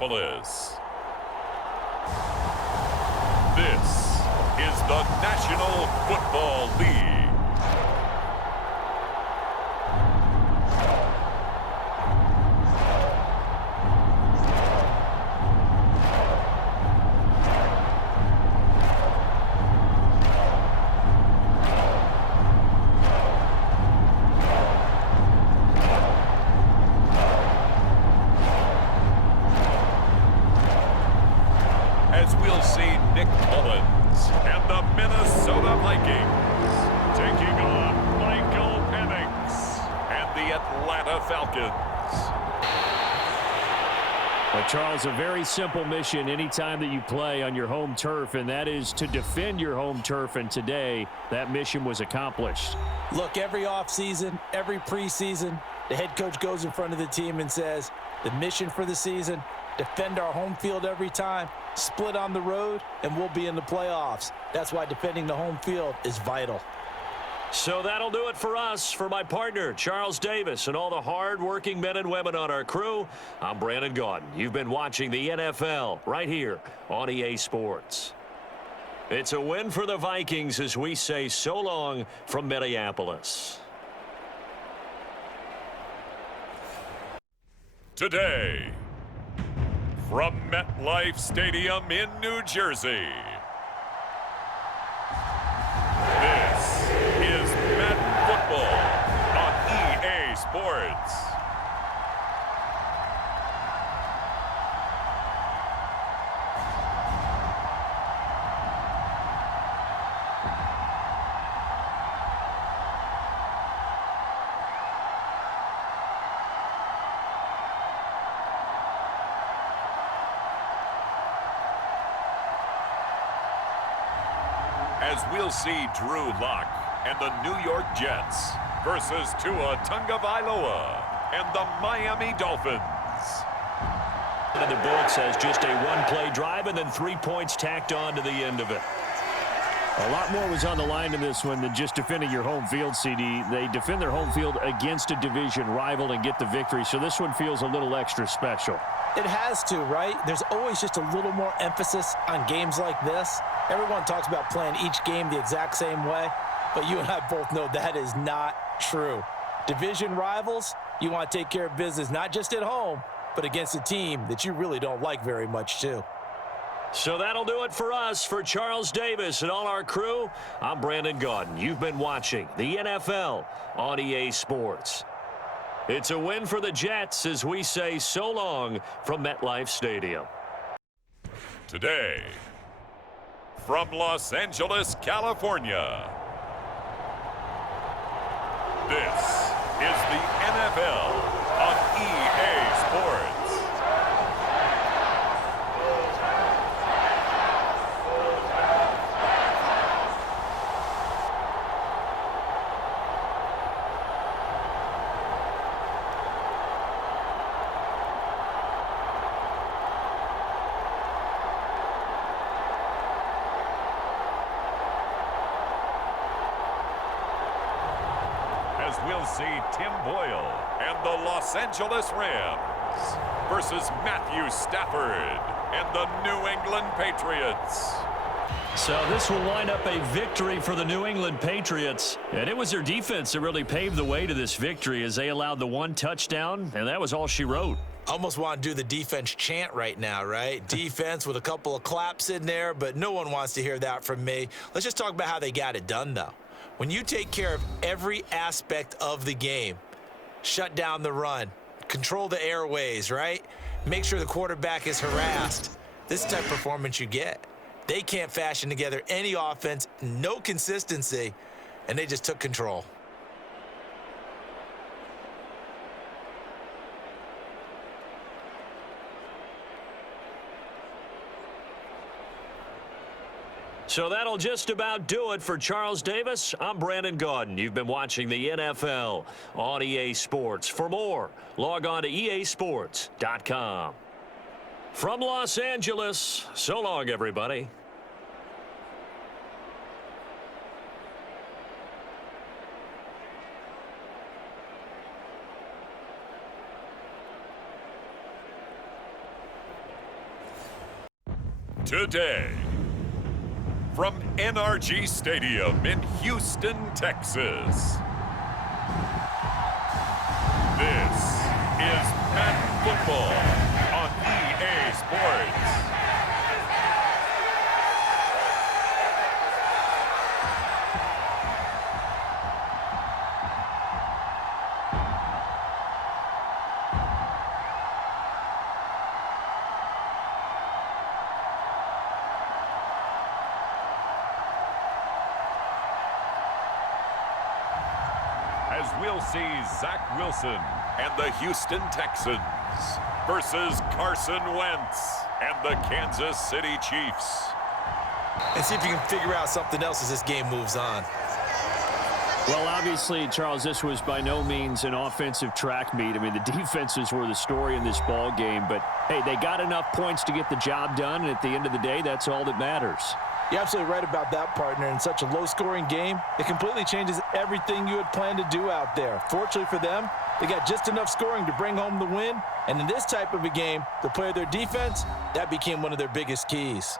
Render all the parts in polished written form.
Minneapolis. This is the National Football League. As we'll see Nick Mullins and the Minnesota Vikings taking on Michael Penix and the Atlanta Falcons. Well, Charles, a very simple mission anytime that you play on your home turf, and that is to defend your home turf, and today that mission was accomplished. Look, every offseason, every preseason, the head coach goes in front of the team and says, the mission for the season, defend our home field every time, split on the road, and we'll be in the playoffs. That's why defending the home field is vital. So that'll do it for us. For my partner, Charles Davis, and all the hard-working men and women on our crew, I'm Brandon Gaudin. You've been watching the NFL right here on EA Sports. It's a win for the Vikings as we say so long from Minneapolis. Today, from MetLife Stadium in New Jersey, this is Met Football on EA Sports. As we'll see Drew Lock and the New York Jets versus Tua Tagovailoa and the Miami Dolphins. In the books as just a one-play drive and then 3 points tacked on to the end of it. A lot more was on the line in this one than just defending your home field, CD. They defend their home field against a division rival and get the victory, so this one feels a little extra special. It has to, right? There's always just a little more emphasis on games like this. Everyone talks about playing each game the exact same way, but you and I both know that is not true. Division rivals, you want to take care of business not just at home, but against a team that you really don't like very much too. So that'll do it for us. For Charles Davis and all our crew, I'm Brandon Gaudin. You've been watching the NFL on EA Sports. It's a win for the Jets as we say so long from MetLife Stadium. Today, from Los Angeles, California, this is the NFL on EA Sports. As we'll see Tim Boyle and the Los Angeles Rams versus Matthew Stafford and the New England Patriots. So this will line up a victory for the New England Patriots. And it was their defense that really paved the way to this victory as they allowed the one touchdown, and that was all she wrote. Almost want to do the defense chant right now, right? Defense with a couple of claps in there, but no one wants to hear that from me. Let's just talk about how they got it done, though. When you take care of every aspect of the game, shut down the run, control the airways, right? Make sure the quarterback is harassed. This is the type of performance you get. They can't fashion together any offense, no consistency, and they just took control. So that'll just about do it for Charles Davis. I'm Brandon Gaudin. You've been watching the NFL on EA Sports. For more, log on to easports.com. From Los Angeles, so long, everybody. Today, from NRG Stadium in Houston, Texas, this is Madden Football on EA Sports. As we'll see Zach Wilson and the Houston Texans versus Carson Wentz and the Kansas City Chiefs. And see if you can figure out something else as this game moves on. Well, obviously, Charles, this was by no means an offensive track meet. I mean, the defenses were the story in this ball game. But, hey, they got enough points to get the job done, and at the end of the day, that's all that matters. You're absolutely right about that, partner. In such a low-scoring game, it completely changes everything you had planned to do out there. Fortunately for them, they got just enough scoring to bring home the win. And in this type of a game, to play their defense, that became one of their biggest keys.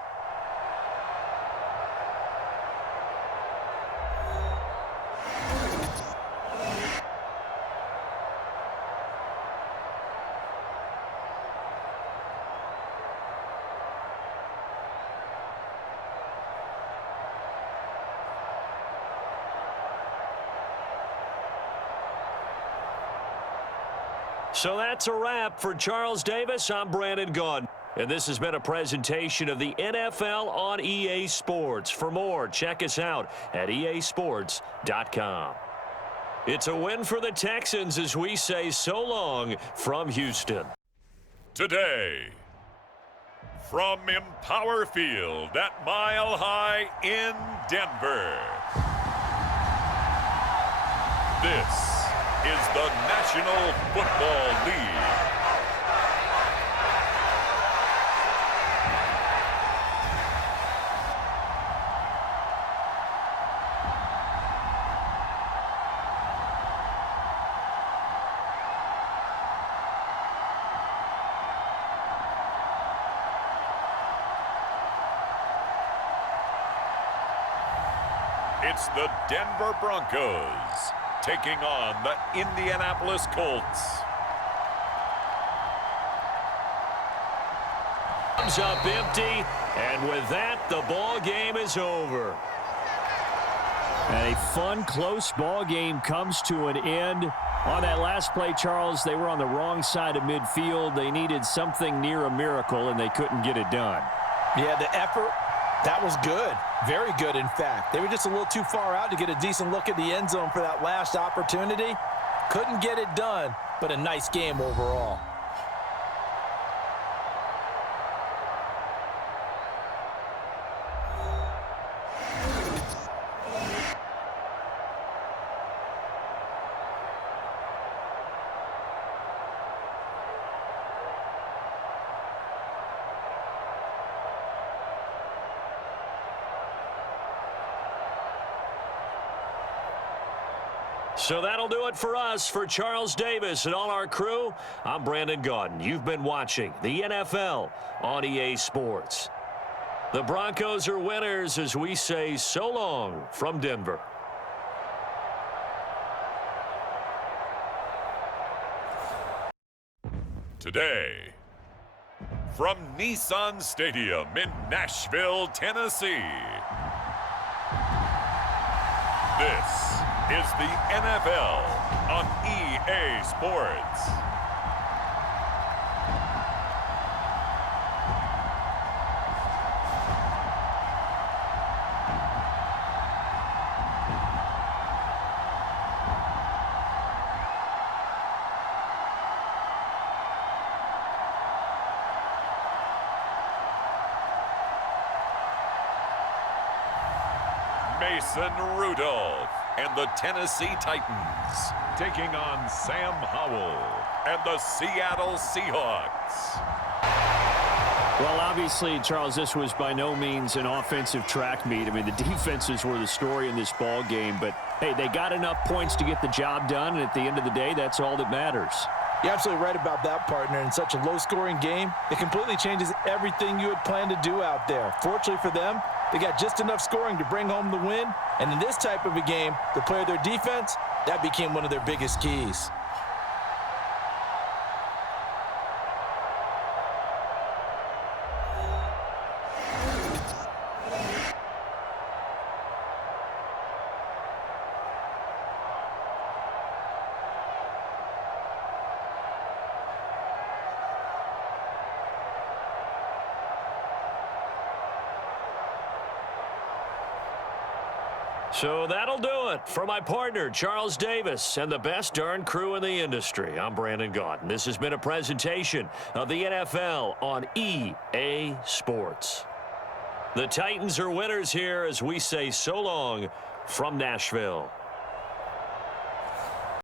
So that's a wrap. For Charles Davis, I'm Brandon Gaudin. And this has been a presentation of the NFL on EA Sports. For more, check us out at easports.com. It's a win for the Texans as we say so long from Houston. Today, from Empower Field at Mile High in Denver, this is the National Football League. It's the Denver Broncos taking on the Indianapolis Colts. Comes up empty, and with that, the ball game is over. And a fun, close ball game comes to an end. On that last play, Charles, they were on the wrong side of midfield. They needed something near a miracle, and they couldn't get it done. Yeah, the effort, that was good. Very good, in fact. They were just a little too far out to get a decent look at the end zone for that last opportunity. Couldn't get it done, but a nice game overall. So that'll do it for us. For Charles Davis and all our crew, I'm Brandon Gaudin. You've been watching the NFL on EA Sports. The Broncos are winners as we say so long from Denver. Today, from Nissan Stadium in Nashville, Tennessee, this is the NFL on EA Sports. Mason Rudolph and the Tennessee Titans taking on Sam Howell and the Seattle Seahawks. Well, obviously, Charles, this was by no means an offensive track meet. I mean, the defenses were the story in this ball game. But, hey, they got enough points to get the job done, and at the end of the day, that's all that matters. You're absolutely right about that, partner. In such a low-scoring game, it completely changes everything you had planned to do out there. Fortunately for them, they got just enough scoring to bring home the win. And in this type of a game, to play their defense, that became one of their biggest keys. So that'll do it for my partner, Charles Davis, and the best darn crew in the industry. I'm Brandon Gaudin. This has been a presentation of the NFL on EA Sports. The Titans are winners here as we say so long from Nashville.